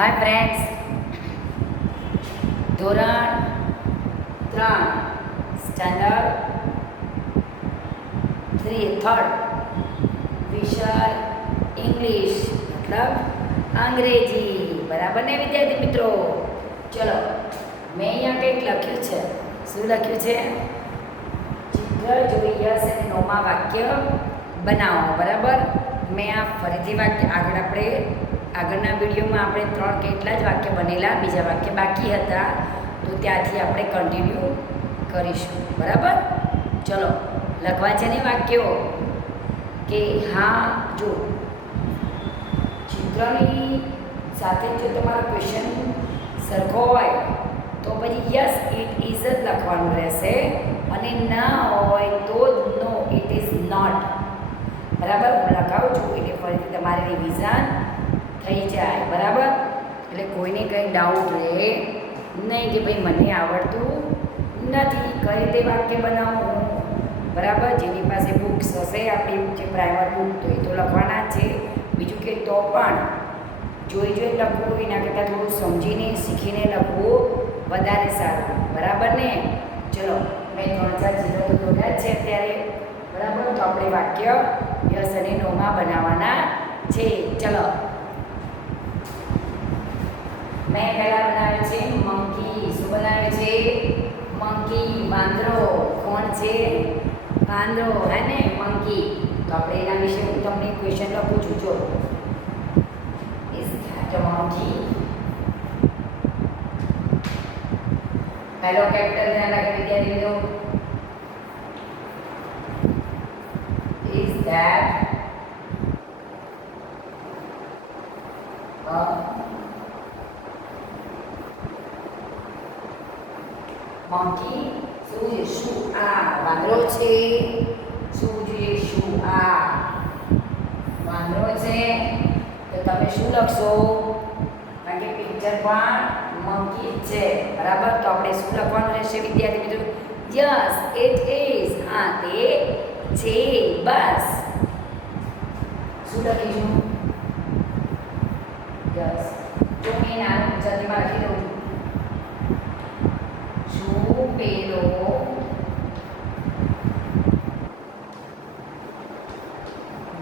Hi friends, ધોરણ 3 standard 3 વિષય English મતલબ અંગ્રેજી. બરાબર ને વિદ્યાર્થી મિત્રો? ચલો, મેં અહીંયા કંઈક લખ્યું છે. શું લખ્યું છે? ચિત્ર જોઈ યસ અને નોમાં વાક્ય બનાવો. બરાબર, મેં આ ફરીથી વાક્ય આગળના વિડીયોમાં આપણે 3 કેટલા જ વાક્ય બનેલા, બીજા વાક્ય બાકી હતા, તો ત્યાંથી આપણે કન્ટિન્યુ કરીશું. બરાબર, ચલો લખવા છે ને વાક્યો કે હા જો ચિત્રની સાથે જો તમારો ક્વેશ્ચન સરખો હોય તો પછી યસ ઇટ ઇઝ જ લખવાનું રહેશે, અને ના હોય તો નો ઇટ ઇઝ નોટ. બરાબર, હું લખાવું છું એટલે ફરીથી તમારે રિવિઝન થઈ જાય. બરાબર, એટલે કોઈને કંઈ ડાઉટ રહે નહીં કે ભાઈ મને આવડતું નથી, કઈ રીતે વાક્ય બનાવવું. બરાબર, જેની પાસે બુક્સ હશે આપણી જે પ્રાઇમર બુક, તો એ તો લખવાના જ છે. બીજું કે તો પણ જોઈ લખવું, એના કરતાં થોડું સમજીને શીખીને લખવું વધારે સારું. બરાબર ને? ચલો, મેં 3-4 ચિત્રો તો દોર્યા જ છે અત્યારે. બરાબર, તો આપણે વાક્ય યસ અને નોમાં બનાવવાના છે. ચલો, મેં પહેલાં બનાવ્યું છે મંકી. શું બનાવ્યું છે? મંકી, વાંદરો. કોણ છે? વાંદરો, હે ને? મંકી. તો આપણે એના વિશે હું તમને ક્વેશ્ચન લખું છું. જો ઇઝ ધેટ અ મંકી? પહેલો કેપિટલ ધ્યાન રાખે વિદ્યાર્થી મિત્રો. Is that a monkey? શું છે? શું આ વાંદરો છે? શું જોઈએ? શું આ વાંદરો છે? તો તમે શું લખશો? કારણ કે પિક્ચર પણ મંકી છે. બરાબર, તો આપણે શું લખવાનું રહેશે વિદ્યાર્થી મિત્રો? Yes it is. હા, તે છે. બસ, શું લખીશું? યસ. જો મેં નાનું ગુજરાતીમાં લખી દઉં, શું પેલો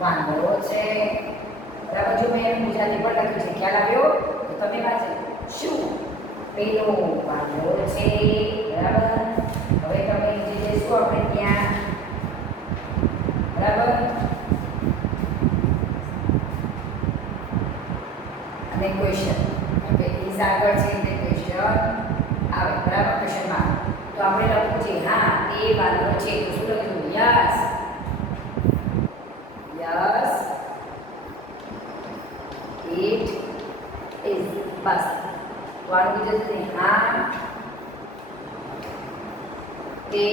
વાંદરો છે? બરાબર, જો મેં ગુજરાતી પર લખ્યું છે, ખ્યાલ આવ્યો? તો તમે વાંચો, શું પેલો વાંદરો છે? બરાબર, હવે તમે નીચે જઈશું આપણે ત્યાં. બરાબર, અને ક્વેશ્ચન હવે ઇઝ આગળ છે એટલે ક્વેશ્ચન આવે. બરાબર, ક્વેશ્ચનમાં તો આપણે લખવું છે હા તે વાંદરો છે. તો શું લખ્યું? Yes yes it is. બસ, વાળું કીધું હા તે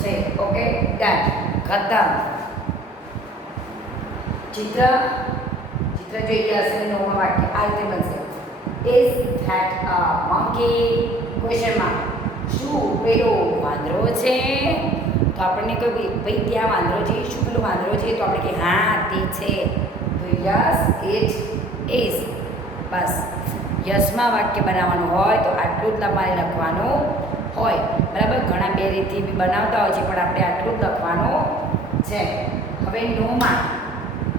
છે. ઓકે, ડન, ખતમ. ચિત્ર જોઈએ હશે નોમાં વાક્ય આ રીતે બનશે. Is that a monkey? Question mark. શું પેલો વાંદરો છે? તો આપણને કહ્યું ભાઈ ત્યાં વાંદરો છે, શું પેલો વાંદરો છે? તો આપણે કહીએ હા તે છે. તો યસ ઇટ ઇઝ. બસ, યસમાં વાક્ય બનાવવાનું હોય તો આટલું જ તમારે લખવાનું હોય. બરાબર, ઘણા બે રીતથી બી બનાવતા હોય છે, પણ આપણે આટલું જ લખવાનું છે. હવે નોમાં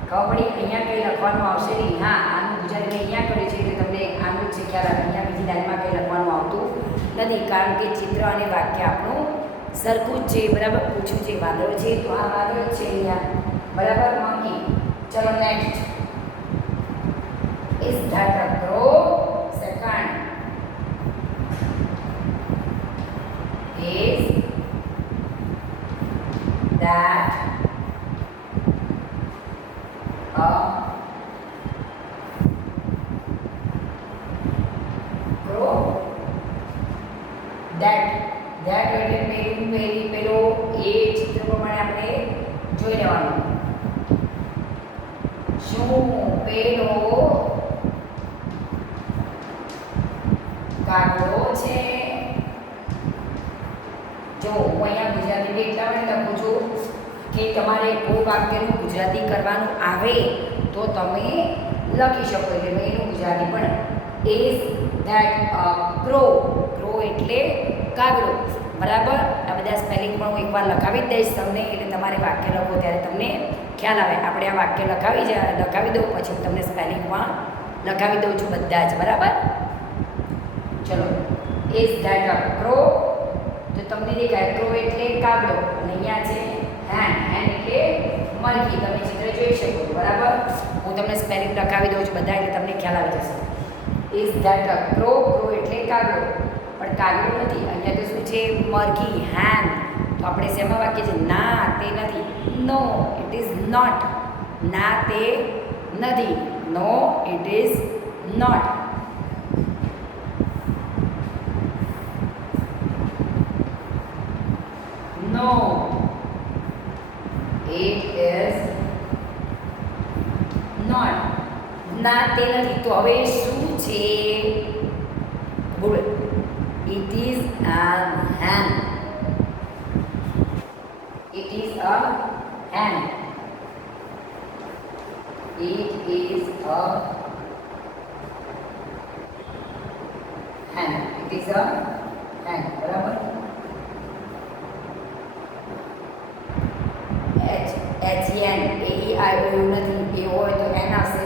ખબર પડી અહીંયા કંઈ લખવાનું આવશે નહીં. હા, આનું ગુજરાતી મેં અહીંયા કર્યું છે એટલે તમને આનું જ છે ખ્યાલ આવે. અહીંયા બીજી લાઈનમાં કંઈ લખવાનું આવતું નથી, કારણ કે ચિત્ર અને વાક્ય આપણું સરખું જ છે. બરાબર, પૂછ્યું છે વાંદરો છે, તો આ વાંદરો જ છે અહીંયા. બરાબર, મંકી. ચલો next. Is that a crow? Second. Is that a crow? that એટલે પેલો એ ચિત્ર પ્રમાણે આપણે જોઈ લેવાનું. શું પેલો કાગડો છે? જો હું અહીંયા ગુજરાતી એટલા માટે લખું છું કે તમારે કોઈ વાક્યનું ગુજરાતી કરવાનું આવે તો તમે લખી શકો એટલે મેં એનું ગુજરાતી પણ ઇઝ ધેટ ક્રો ક્રો એટલે કાગડો બરાબર. આ બધા સ્પેલિંગ પણ હું એકવાર લખાવી જ દઈશ તમને એટલે તમારે વાક્ય લખો ત્યારે તમને ખ્યાલ આવે. આપણે આ વાક્ય લખાવી દઉં પછી હું તમને સ્પેલિંગમાં લખાવી દઉં છું બધા જ બરાબર. ચલો ઇઝ ધેટ અ ક્રો તો તમને દેખાય ક્રો એટલે કાગડો અને અહીંયા છે હેન હેન એટલે મરઘી. તમે ચિત્ર જોઈ શકો છો બરાબર. હું તમને સ્પેલિંગ લખાવી દઉં છું બધા એટલે તમને ખ્યાલ આવી જશે. Is that a crow crow એટલે કાગડો પણ કાગડો નથી. અહીંયા તો શું છે મરઘી હેન. તો આપણે શેમાં વાક્ય છે ના તે નથી. No it is not. ના તે નથી. No it is not. No, it is not. ના તે નથી. તો હવે શું છે બોલ. It is an hen. It is a hen. It is a hen. It is a hen. બરાબર. HEN AEIOU નથી. એ હોય તો એન આવશે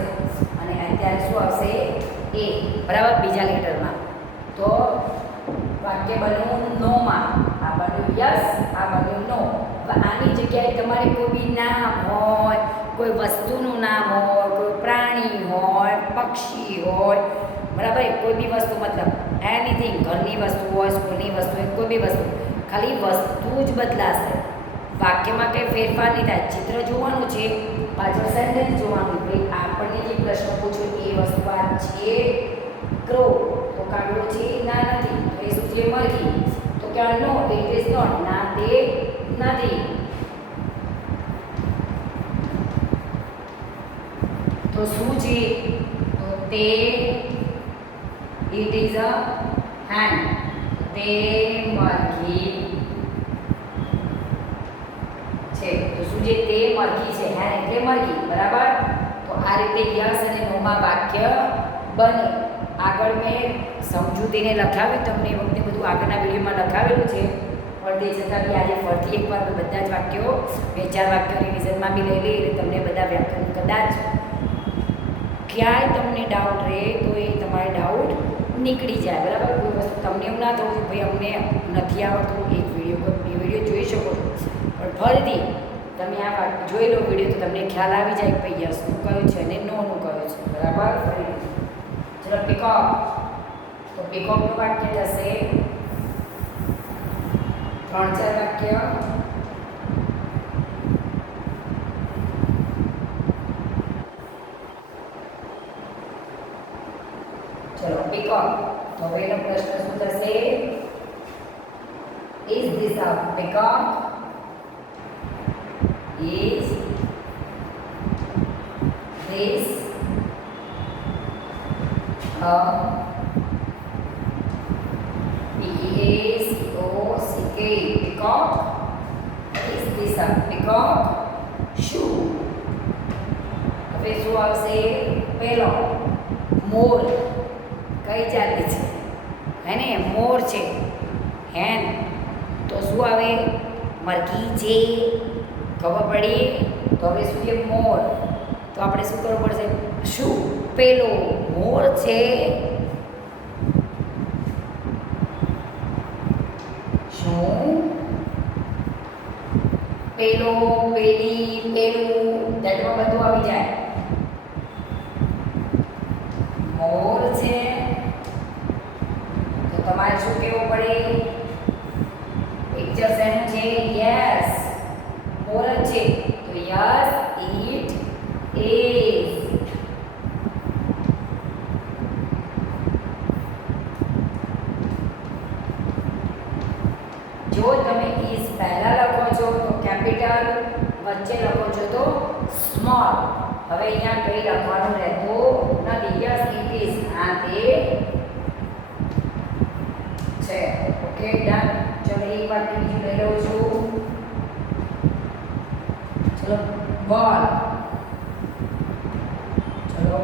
અને અત્યારે શું આવશે એ બરાબર બીજા લેટરમાં. તો વાક્ય બન્યું નોમાં. આ બન્યું યસ, આ બન્યું નો. આની જગ્યાએ તમારે કોઈ બી નામ હોય, કોઈ વસ્તુનું નામ હોય, કોઈ પ્રાણી હોય, પક્ષી હોય બરાબર. કોઈ બી વસ્તુ મતલબ એનીથિંગ, ઘરની વસ્તુ હોય, સ્કૂલની વસ્તુ હોય, કોઈ બી વસ્તુ, ખાલી વસ્તુ જ બદલાશે. વાક્યમાં કંઈ ફેરફાર નહીં થાય. ચિત્ર જોવાનું છે, પાછળ સેન્ટેન્સ જોવાનું. ભાઈ આપણને જે પ્રશ્ન પૂછ્યો એ વસ્તુ આ છે ક્રો તો કાગડો છે ના નથી. તો એ શું છે મરઘી. તો કે નો ઇટ ઇઝ નોટ. ના તે નથી. તો શું છે તો તે ઇટ ઇઝ અ હેન. તે મરઘી છે. તો શું છે તે મરઘી છે. હેન એટલે મરઘી બરાબર. તો આ રીતે યસ અને નોમાં વાક્ય બને. આગળ મેં સમજૂતીને લખાવ્યું તમને એ વખતે બધું આગળના વિડીયોમાં લખાવેલું છે પણ તે છતાં બી આજે ફરીથી એકવાર બધા જ વાક્યો 2-4 વાક્યો રિવિઝનમાં બી લઈ લઈ એટલે તમને બધા વ્યાકરણ કદાચ ક્યાંય તમને ડાઉટ રહે તો એ તમારે ડાઉટ નીકળી જાય બરાબર. કોઈ વસ્તુ તમને એવું ના થવું કે ભાઈ અમને નથી આવડતું એ વિડીયો જોઈ શકો છો પણ ફરીથી તમે આ જોઈ લો વિડીયો તો તમને ખ્યાલ આવી જાય કે ભાઈ યસનું કયું છે અને નોનું કયું છે બરાબર. ફરીથી ચલો પીકોક. તો પીકોકનું વાક્ય થશે 3-4 વાક્ય. ચલો પીકોક. તો હવે એનો પ્રશ્ન શું થશે? Is this a peacock? Is this a P-E-A-C-O-C-K peacock? Is this a peacock? શું? હવે શું આવશે? પહેલો મોર. કઈ જાતિ છે? હે ને મોર છે. હેન તો શું આવે? મરઘી છે. ખબર પડી. તો હવે શું છે મોર. તો આપણે શું કરવું પડશે? શું પેલો મોર છે. શું પેલો પેલી પેલું દેટમાં બધું આવી જાય. મોર છે તો તમારે શું કહેવું પડે? પિક્ચર શેનું છે? યસ મોર છે. તો યસ ઇટ ઇઝ. જો તમે ઇઝ પહેલા લખો છો તો કેપિટલ, વચ્ચે લખો છો તો સ્મોલ. હવે અહીંયા કંઈ લખવાનું રહેતું નથી. Yes it is. આ તે છે. Okay done. ચલો એક વાર બીજું લઈ લઉં છું. ચલો બોલ. ચલો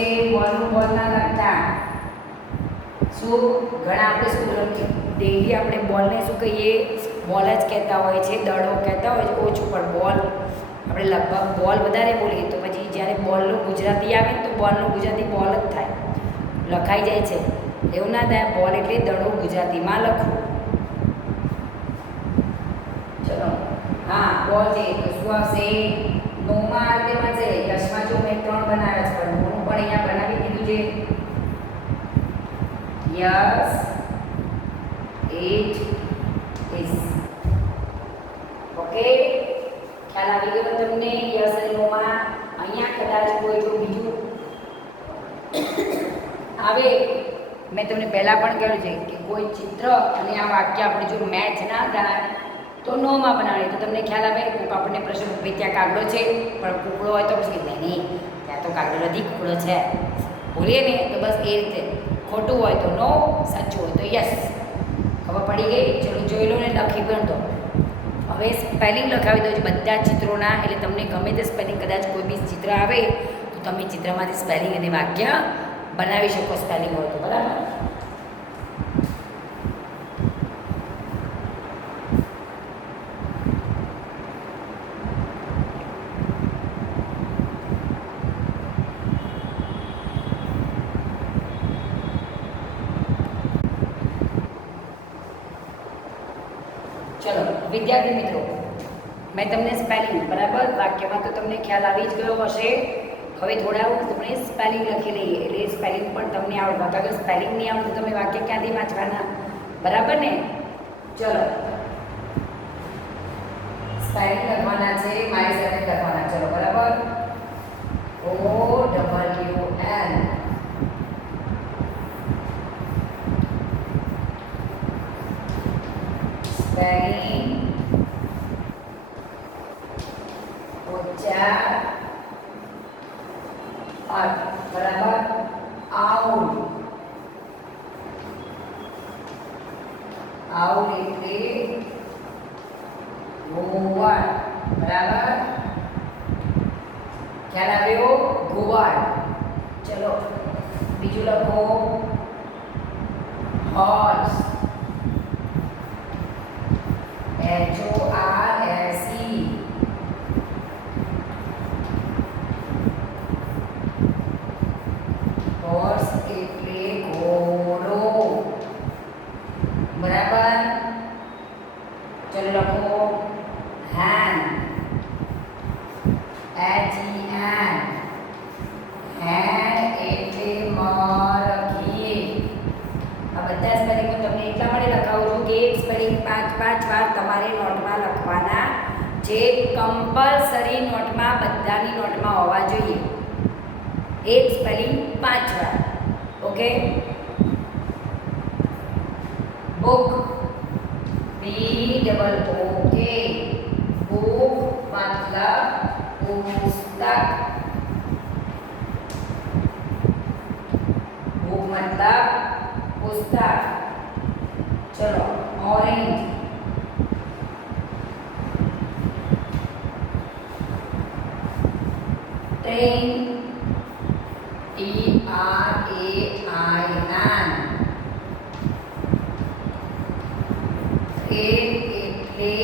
છે બોલનું બોલ ના લખતા. શું ઘણા આપણે શું ડેઈલી આપણે બોલને શું કહીએ, બોલ જ કહેતા હોય છે, દડો કહેતા હોય છે ઓછું, પણ બોલ આપણે લગભગ બોલ વધારે બોલીએ. તો પછી જ્યારે બોલનું ગુજરાતી આવે ને તો બોલનું ગુજરાતી બોલ જ થાય, લખાઈ જાય છે. એવું ના થાય, બોલ એટલે દડો ગુજરાતીમાં લખવું. ચલો હા બોલ છે તો શું આવશે? નોમાં આ રીતે મળશે. યશમાં જો મેં 3 બનાવ્યા છે, પણ નોનું પણ અહીંયા બનાવી દીધું છે. Yes it is. ઓકે, ખ્યાલ આવી ગયો તમને યસ અને નોમાં? અહીંયા કદાચ કોઈ જો બીજું આવે, મેં તમને પહેલાં પણ કહ્યું છે કે કોઈ ચિત્ર અને આ વાક્ય આપણે જો મેચ ના થાય તો નોમાં બનાવીએ. તો તમને ખ્યાલ આવે ને, કોઈક આપણને પ્રશ્ન ભાઈ ત્યાં કાગડો છે પણ કૂકડો હોય તો પછી નહીં, ત્યાં તો કાગડો નથી કૂકડો છે બોલીએ ને. તો બસ એ રીતે, ખોટું હોય તો નો, સાચું હોય તો યસ. ખબર પડી ગઈ? ચલો જોઈ લો ને લખી પણ દો. હવે સ્પેલિંગ લખાવી દો બધા ચિત્રોના, એટલે તમને ગમે તે સ્પેલિંગ, કદાચ કોઈ બી ચિત્ર આવે તો તમે ચિત્રમાંથી સ્પેલિંગ અને વાક્ય બનાવી શકો, સ્પેલિંગ હોય તો. બરાબર? ચલો વિદ્યાર્થી મિત્રો, મેં તમને સ્પેલિંગ બરાબર વાક્યમાં તો તમને ખ્યાલ આવી જ ગયો હશે. હવે થોડા તમને સ્પેલિંગ લખી લઈએ, એટલે સ્પેલિંગ પણ તમને આવડવા. અગર સ્પેલિંગ નહીં આવડતું તમે વાક્ય ક્યાંથી વાંચવાના? બરાબર ને? ચલો સ્પેલિંગ લખવાના છે, મારી સાથે લખવાના. ચલો બરાબર. OWL સ્પેલિંગ બરાબર. આઉલ એટલે ગોવાળ. બરાબર? ખ્યાલ આવ્યો? ગોવાળ. ચલો બીજું લખો. Horse HORSE. હોર્સ એટલે ઘોડો. બરાબર? ચલો લખો. હેન HEN. હેન એટલે મરઘી. આ બધા સ્પેલિંગો તમને એટલા માટે લખાવું છું કે એક સ્પેલિંગ 5 વાર તમારે નોટમાં લખવાના, જે કમ્પલસરી નોટમાં, બધાની નોટમાં હોવા જોઈએ. એક સ્પેલિંગ 5 વાર. ઓકે? Book BOOK. બુક મતલબ પુસ્તક. બુક મતલબ પુસ્તક. ચલો ઓરેન્જ ટ્રેન TRAIN. ટ્રેન એટલે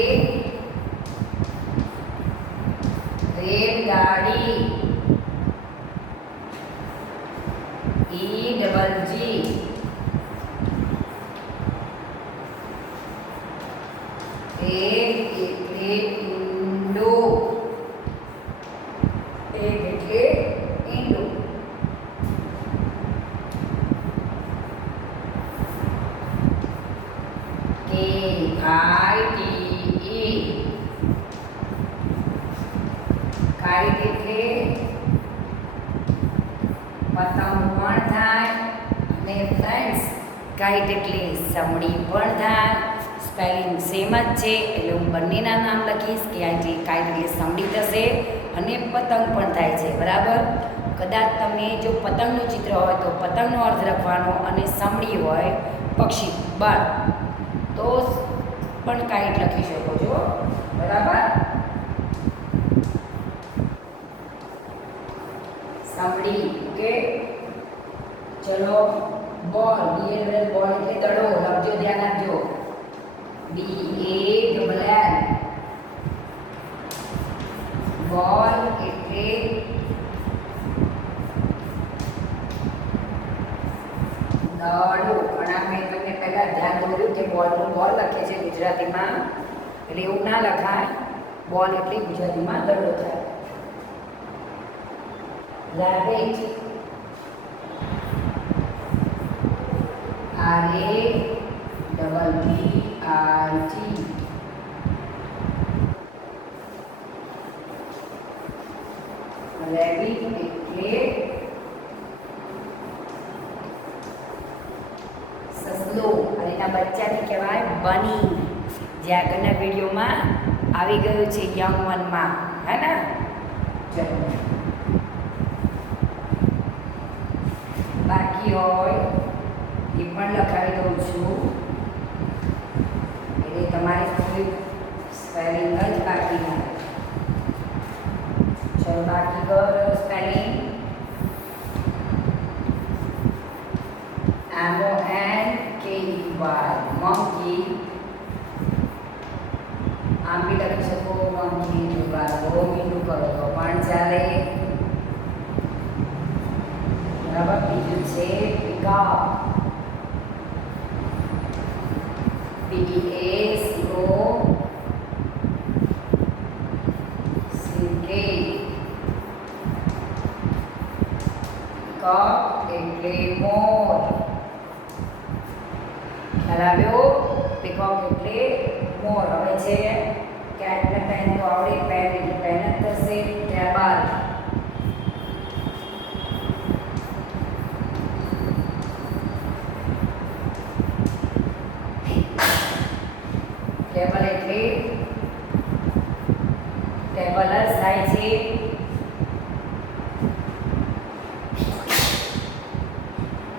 રેલગાડી. EGG. egg એટલે ઈંડો. egg એટલે ઈંડો. KITE. કાઇટ એટલે પતંગ પણ થાય, અને ફ્રેન્ડ્સ કાઇટ એટલે સમડી પણ થાય. સ્પેલિંગ સેમ જ છે, એટલે હું બંનેના નામ લખીશ. કે કાઇટ એટલે સમડી થશે અને પતંગ પણ થાય છે. બરાબર? કદાચ તમે જો પતંગનું ચિત્ર હોય તો પતંગનો અર્થ લખવાનો, અને સમડી હોય પક્ષી બાળ તો પણ કાઇટ લખી શકો છો. બરાબર? સમડી ઓકે ચલો બોલ BALL બોલ એટલે દડો લખજો ધ્યાન આપજો BALL બોલ એટલે દડો પણ મેં તમને પહેલા ધ્યાન દોર્યું કે બોલનું બોલ લખે છે ગુજરાતીમાં એટલે એવું ના લખાય બોલ એટલે ગુજરાતીમાં દડો થાય rabbit RABBIT રેબિટ એટલે સસલો અને એના બચ્ચાને કહેવાય બની જે આગળના વિડીયોમાં આવી ગયું છે યંગ વનમાં હે ને ચલો બાકી હોય એ પણ લખાવી દઉં છું એટલે તમારે કોઈ સ્પેલિંગ જ બાકી ના ચલો બાકી કરો સ્પેલિંગ MONKEY monkey આમ બી લખી શકો monkey જુગાડો મીંડું કરો તો પણ ચાલે બરાબર બીજું છે peacock peacock એટલે મોર ખ્યાલ આવ્યો peacock એટલે મોર હવે છે કેટને પેન તો આવડે પેન એટલે પેન જ થશે ટેબલ ટેબલ એટલે ટેબલર્સ થાય છે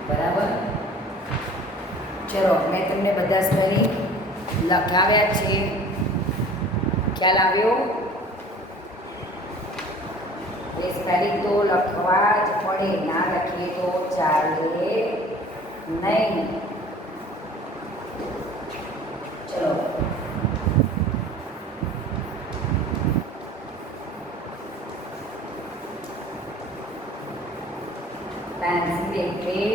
બરાબર ચલો મેં તમને બધા સ્પેલિંગ લખાવ્યા છે ખ્યાલ આવ્યો એ સ્પેલિંગ તો લખવા જ પડે ના લખીએ તો ચાલે નહીં ચલો પેન્સિલ એટલે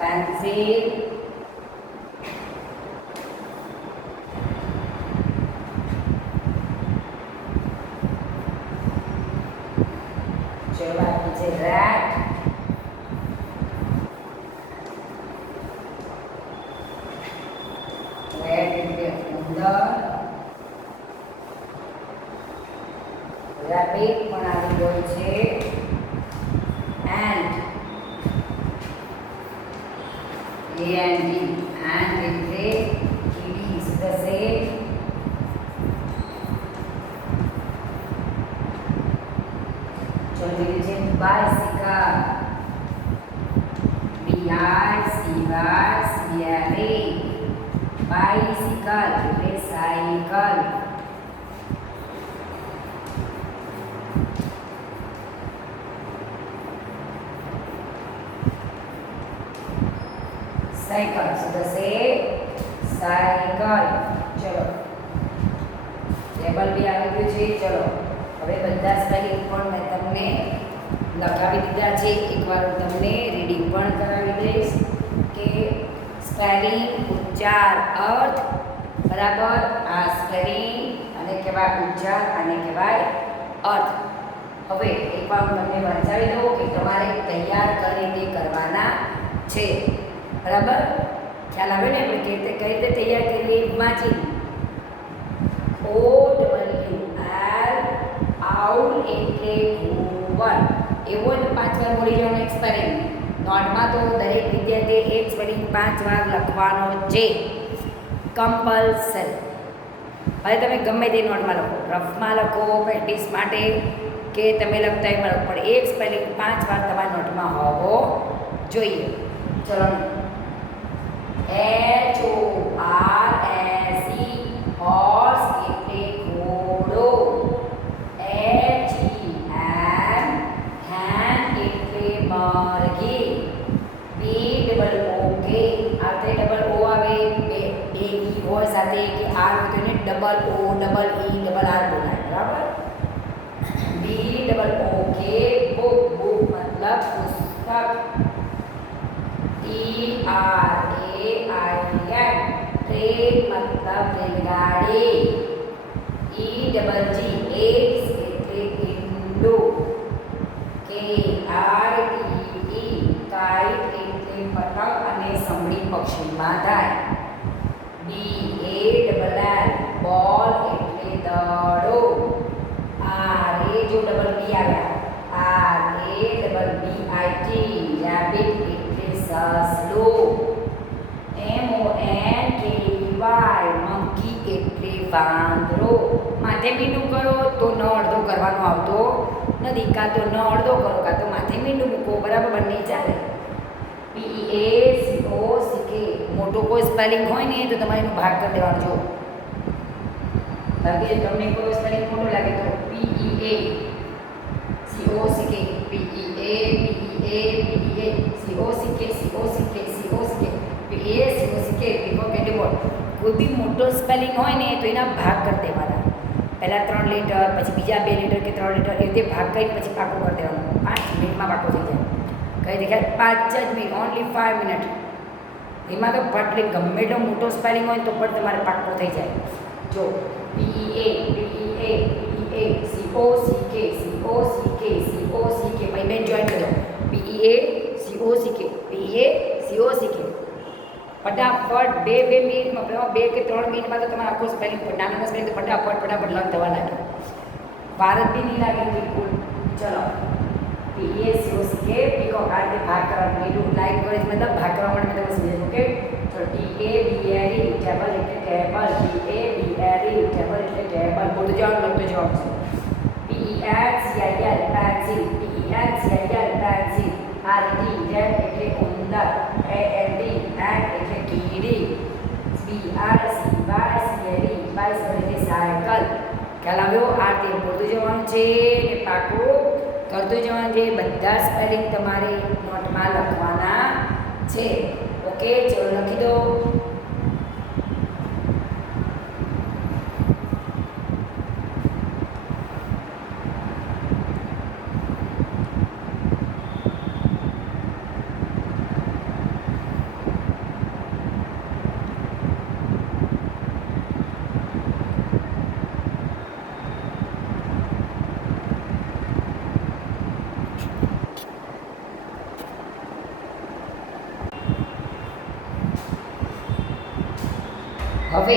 પેન્સિલ ચલો બાકી છે રેટ રેટ એટલે ઉંદર રેબિટ પણ આવી ગયો છે એન્ડ AND and એટલે કીડી થશે ચલો બીજું છે bicycle BICYCLE bicycle એટલે સાયકલ સાયકલ શું થશે સાયકલ ચલો ટેબલ બી આવી ગયું છે ચલો હવે બધા સ્પેલિંગ પણ મેં તમને લખાવી દીધા છે એકવાર હું તમને રીડિંગ પણ કરાવી દઈશ કે સ્પેલિંગ ઉચ્ચાર અર્થ બરાબર આ સ્પેલિંગ અને કહેવાય ઉચ્ચાર અને કહેવાય અર્થ હવે એકવાર હું તમને વંચાવી દઉં કે તમારે તૈયાર કરીને કરવાના છે બરાબર ખ્યાલ આવે ને આપણે કઈ રીતે તૈયાર કરીએ વાંચી OWL આઉલ એટલે ઘુવડ એવો જ 5 વાર બોલી જવાનો એક સ્પેલિંગ નોટમાં તો દરેક વિદ્યાર્થીએ એક સ્પેલિંગ 5 વાર લખવાનો છે કમ્પલસરી હવે તમે ગમે તે નોટમાં લખો રફમાં લખો પ્રેક્ટિસ માટે કે તમે લખતા એમાં લખો પણ એક સ્પેલિંગ 5 વાર તમારા નોટમાં હોવો જોઈએ ચલો HORSE હોર્સ એટલે ઘોડો HERSE double O double E double R બોલાય, બરાબર. બી ડબલ ઓ કે બુક, બુક મતલબ પુસ્તક. T R A I N train મતલબ રેલગાડી. ઈ ડબલ જી એગ્સ એટલે ઈંડું. કે આર ઈ કાઇટ એટલે પતંગ અને સમડી પક્ષીમાં થાય. બી એ ડબલ એલ બોલ એટલે દડો. આર એ જો ડબલ બી આવ્યા, R A double B I T rabbit એટલે સસલું. M O N K Y monkey એટલે વાંદરો. માથે મીંડું કરો તો ન અડધો કરવાનો આવતો નથી, કાં તો ન અડધો કરો કાં તો માથે મીંડું મૂકો, બરાબર, બંને ચાલે. પી એ સી ઓ સી કે મોટો કોઈ સ્પેલિંગ હોય ને તો તમારે એનો ભાગ કરી દેવાનો. જો લાગે તમને કોઈ સ્પેલિંગ મોટો લાગે તો પી ઈ એ સી ઓ સી કે, પી ઈ એ સી ઓ સી કે, સી ઓ સી કે, સી ઓ સી કે, પી એ સી ઓ સી કે, પીકો કે બોલ. કોઈ બી મોટો સ્પેલિંગ હોય ને તો એના ભાગ કરી દેવાના. પહેલાં 3 લેટર, પછી બીજા 2 લેટર કે 3 લેટર, એ રીતે ભાગ કરી પછી પાકો કરી દેવાનો. 5 મિનિટમાં પાકો થઈ જાય. કઈ દેખાય? 5 જ મિનિટ, ઓનલી 5 મિનિટ. એમાં તો પટલે ગમે એટલો મોટો સ્પેલિંગ હોય તો પણ તમારે પાકો થઈ જાય. જો પી એ સી ઓ સી કે, સી ઓ સી કે, સી ઓ સી કે, ભાઈ બેન જોઈન કરો. પી એ સી ઓ સી કે, પી એ સી ઓ સી કે. ફટાફટ 2 મિનિટમાં, 2 કે 3 મિનિટમાં તો તમારે આખો સ્પેલિંગ, નાના સ્પેલિંગ તો ફટાફટ લર્ન થવા લાગે. ભારત બી નહીં લાગે બિલકુલ. ચલો પી એ સી ઓ સી કે, પીકો આ રીતે ભાગ કરવાનું. એટલું લાઈક કરે મતલબ ભાગ કરવા માટે તમે સમજો. ઓકે, તો T A B L E table એટલે table. T A B L E table એટલે ટેબલ. બોલતો જવાનું, લખતો જવાનું છે. P N C I L pencil, P N C I L pencil. R T Z એટલે ઉંદર. એ એલ ડી એન એટલે કીડી. B R C Y C L E bicycle એટલે સાયકલ. ખ્યાલ આવ્યો? આ તે બોલતું જવાનું છે ને પાકું કરતું જવાનું છે. બધા સ્પેલિંગ તમારે નોટમાં લખવાના છે. ઓકે, ચલો લખી દો. હવે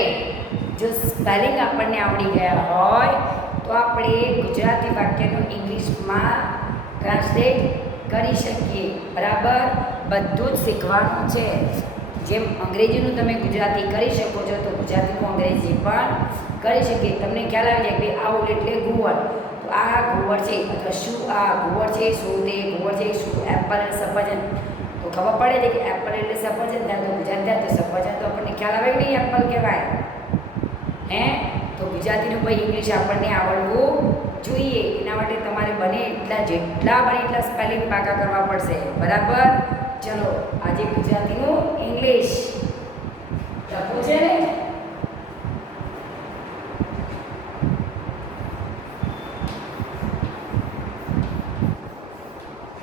જો સ્પેલિંગ આપણને આવડી ગયા હોય તો આપણે ગુજરાતી વાક્યનું ઇંગ્લિશમાં ટ્રાન્સલેટ કરી શકીએ, બરાબર. બધું જ શીખવાનું છે. જેમ અંગ્રેજીનું તમે ગુજરાતી કરી શકો છો તો ગુજરાતીનું અંગ્રેજી પણ કરી શકીએ. તમને ખ્યાલ આવી જાય કે આઉલ એટલે ગુવડ. તો આ ગુવડ છે, અથવા શું આ ગુવડ છે, શું તે ગુવડ છે, શું એપલ અને સફરજન. તો ખબર પડે છે કે એપલ એટલે સફરજન, ત્યાં તો ગુજરાતી થાય તો સફરજન તો આપણને ખ્યાલ આવે કે નહીં એપલ કહેવાય. હે, તો ગુજરાતીનું ભાઈ ઇંગ્લિશ આપણને આવડવું જોઈએ. એના માટે તમારે બને એટલા જેટલા બને એટલા સ્પેલિંગ પાકા કરવા પડશે, બરાબર. ચલો આજે ગુજરાતીનું ઇંગ્લિશ લખવું છે ને.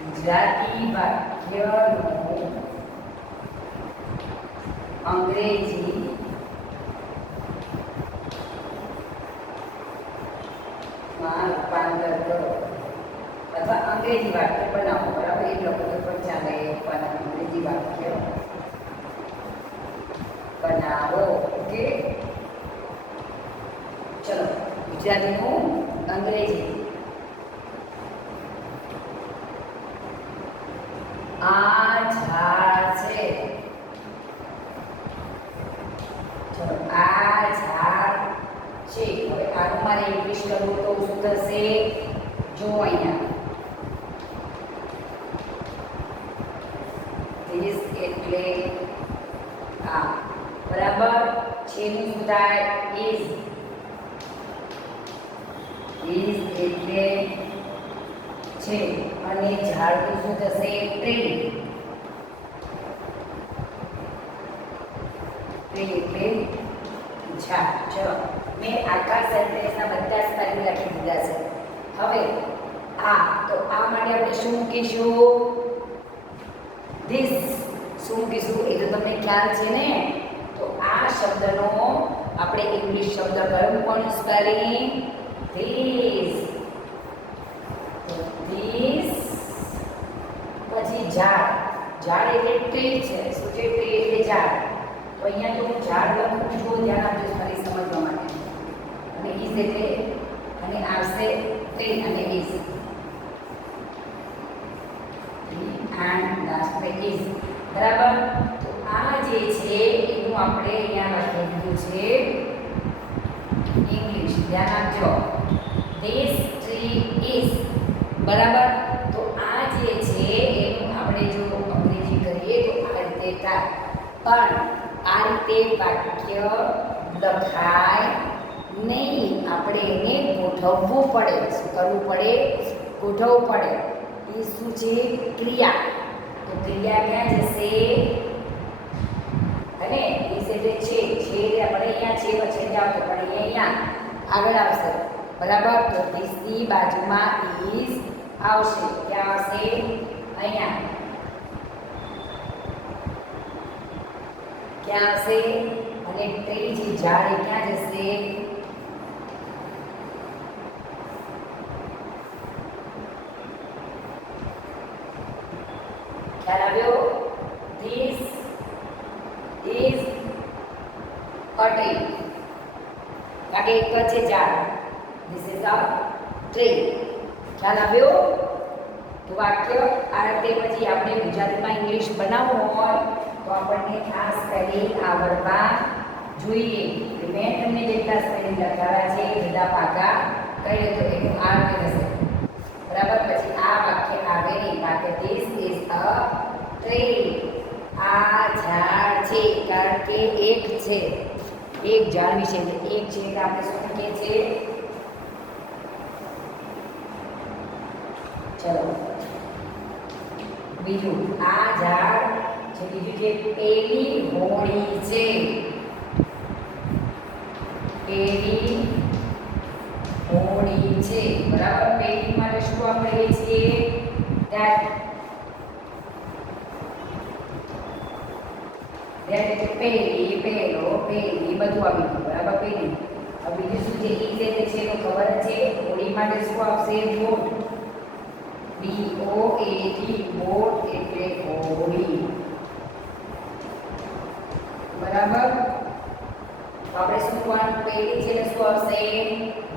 ગુજરાતી વાક્યનું અંગ્રેજી માં રૂપાંતર કરો અથવા અંગ્રેજી વાક્ય બનાવો, બરાબર. એ લોકો તો પણ ચાલે, પણ અંગ્રેજી વાક્ય બનાવો. ઓકે, ચલો ગુજરાતીનું અંગ્રેજી. આ ઝાડ છે. ચલો આ ઝાડ છે. હવે આનું મારે ઇંગ્લિશ કરવું તો શું થશે? જો અહીંયા ધીસ એટલે આ, બરાબર. છેનું શું થાય? ઇઝ. ઇઝ એટલે છે અને ઝાડનું શું થશે? ટ્રી. ટ્રી એટલે ઝાડ. ચલો મેં આખા સેન્ટેન્સના બધા સ્પેલિંગ લખી દીધા છે. હવે આ તો આ માટે આપણે શું મૂકીશું? ધીસ. શું મૂકીશું એ તો તમને ખ્યાલ છે ને. તો આ શબ્દનો આપણે ઇંગ્લિશ શબ્દ કયું પણ સ્પેલિંગ? ધીસ. ધીસ. પછી ઝાડ. ઝાડ એટલે ટ્રી છે. શું છે? ટ્રી એટલે ઝાડ. તો અહીંયા તો હું ઝાડ લખું છું, ધ્યાન આપજો ફરી સમજવા માટે. અને ઇઝ એટલે અને આવશે ટ્રી અને ઇઝ. And last is. બરાબર. તો આ જે છે એનું આપણે અહીંયા લખી દીધું છે ઇંગ્લિશ. ધ્યાન આપજો. This tree is. બરાબર. તો આ જે છે એનું આપણે જો અંગ્રેજી કરીએ તો આ રીતે થાય. પણ આ રીતે વાક્ય લખાય નહીં. આપણે એને ગોઠવવું પડે. શું કરવું પડે? ગોઠવવું પડે. એ શું છે? ક્રિયા. તો ક્રિયા ક્યાં જશે? અને ઇઝ એટલે છે. છે આપણે અહીંયા છે પછી આવતો પણ અહીંયા આગળ આવશે. બરાબર. તો ધીસની બાજુમાં ઇઝ આવશે. ક્યાં આવશે? અહીંયા. ક્યાં આવશે? અને ટ્રી જે ઝાડ એ ક્યાં જશે? ખ્યાલ આવ્યો? This is a tree. કારણ કે એક જ છે ઝાડ. This is a tree. ખ્યાલ આવ્યો? તો વાક્ય આ રીતે પછી આપણે ગુજરાતીમાં ઇંગ્લિશ બનાવવું હોય તો આપણને આ સ્પેલિંગ આવડવા જોઈએ. મેં તમને જેટલા સ્પેલિંગ લખાવ્યા છે એ બધા પાકા કહી દો એનું આ રીતે થશે. બરાબર. પછી આ વાક્ય આવે નહીં. વાક્ય ધીસ ઇઝ અ ટ્રી. આ ઝાડ છે કારણ કે એક છે. એક ઝાડ વિશે એક છે એટલે આપણે શું કહીએ છીએ? ચલો બીજું. આ ઝાડ છે. બીજું છે પેલી હોળી છે. પેલી હોળી છે. બરાબર. પેલી માટે શું આપણે કહીએ છીએ? ધેટ. ધેટ એટલે પેલી, પેલો, પેલી બધું આવી ગયું. બરાબર. પેલી. હવે બીજું શું છે? ઈ એટલે છે તો ખબર છે. હોળી માટે શું આવશે? બોટ. BOAT. બોટ એટલે હોળી. બરાબર. આપણે શું કરવાનું? પેલી છે એટલે શું આવશે?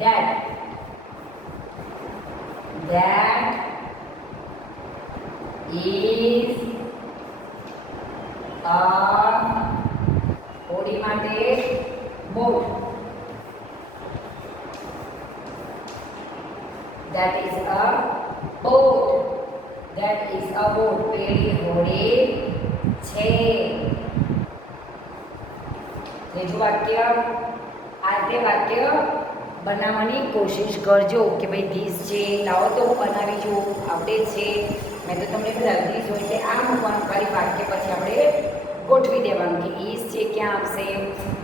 ધેટ. That is a હોડી માટે boat. That is a boat. That is a boat. પેલી હોડી છે. ત્રીજું વાક્ય. આ તે વાક્ય બનાવવાની કોશિશ કરજો કે ભાઈ ધીસ છે. લાવો તો હું બનાવી જોઉં. આવડે છે. મેં તો તમને બધા ધીસ હોય એટલે આ મૂકવાનું ખાલી વાક્ય પછી આપણે ગોઠવી દેવાનું કે ઈઝ છે ક્યાં આવશે?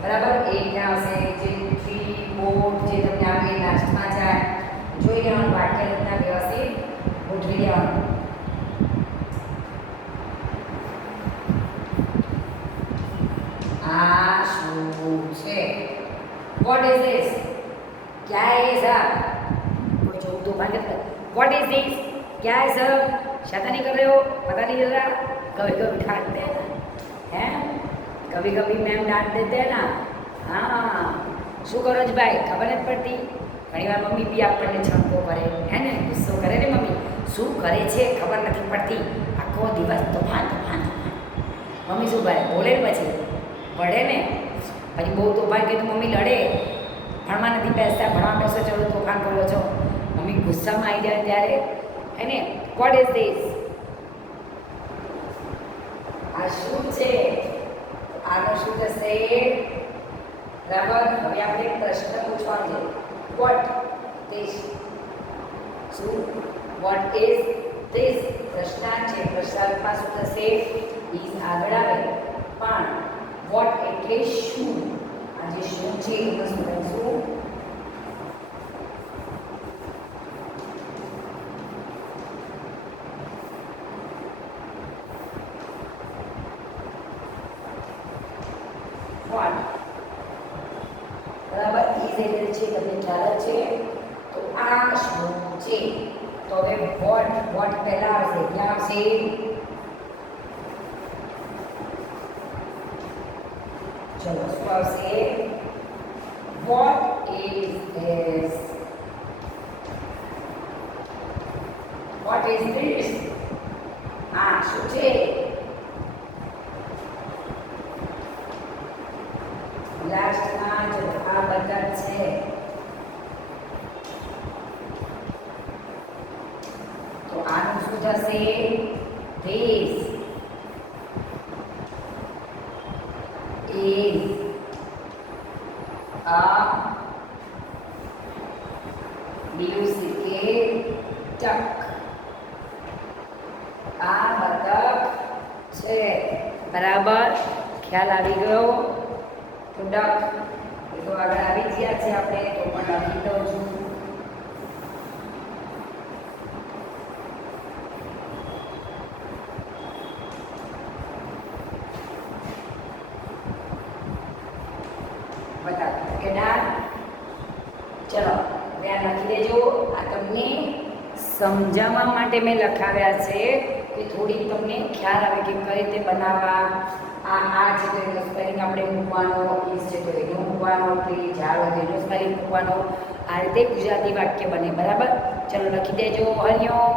બરાબર. એ ક્યાં આવશે? જે ટ્રી, બોટ જે તમને આપણે લાસ્ટમાં જાય જોઈ લેવાનું. વાક્ય રચના વ્યવસ્થિત ગોઠવી દેવાનું. આ શું છે? Vote is this? क्या है ये सब? कोई जो तो भाग करता है. What is this? क्या है सब? शैतानी कर रहे हो? पता नहीं चल रहा? कभी कभी डांटते हैं ना, हैं? कभी कभी मैम डांट देते हैं ना. हाँ. શું કરો છો ભાઈ? ખબર નથી પડતી. ઘણીવાર મમ્મી બી આપણને છંકો કરે હે ને, ગુસ્સો કરે ને મમ્મી. શું કરે છે ખબર નથી પડતી. આખો દિવસ તોફાન તોફાન તોફાન. મમ્મી શું કરે? બોલે પછી વળે ને. પછી બહુ તોફાન કે તો મમ્મી લડે. ભણવા નથી બેસતા. ભણવા બેસો ચલો તોફાન કરો છો. મમ્મી ગુસ્સામાં આવી જાય ત્યારે હે ને. Vote is this? આ શું છે? આનો શું થશે? બરાબર. હવે આપણે પ્રશ્ન પૂછવાનો છે. What this? શું? What is this? પ્રશ્નાર્થ છે. પ્રશ્નાર્થમાં શું થશે? ઇઝ આગળ આવે. પણ વોટ એટલે શું? આજે શું છે એમાં શું લખશું? વોટ. બરાબર, ઇઝ એટલે છે તમને ખ્યાલ જ છે. તો આ શું છે? તો હવે વોટ પહેલા આવશે. ક્યાં આવશે? ચલો શું આવશે? Vote is this? Vote is this? આ શું છે? લાસ્ટમાં જો આ બધા છે. તો આનું શું થશે? This is a musical duck. આ બતક છે. બરાબર, ખ્યાલ આવી ગયો? તો ડક એ તો આગળ આવી ગયા છે, આપણે તો પણ લખી દઉં છું. કે ના? ચલો હવે આ લખી દેજો. આ તમને સમજાવવા માટે મેં લખાવ્યા છે કે થોડી તમને ખ્યાલ આવે કે કઈ રીતે બનાવવા. આ છે તો એનો સ્પેલિંગ આપણે મૂકવાનો, ઇઝ છે તો એનો મૂકવાનો, ટ્રી ઝાડ હોય તો એનો સ્પેલિંગ મૂકવાનો. આ રીતે ગુજરાતી વાક્ય બને. બરાબર, ચલો લખી દેજો. હરિઓમ.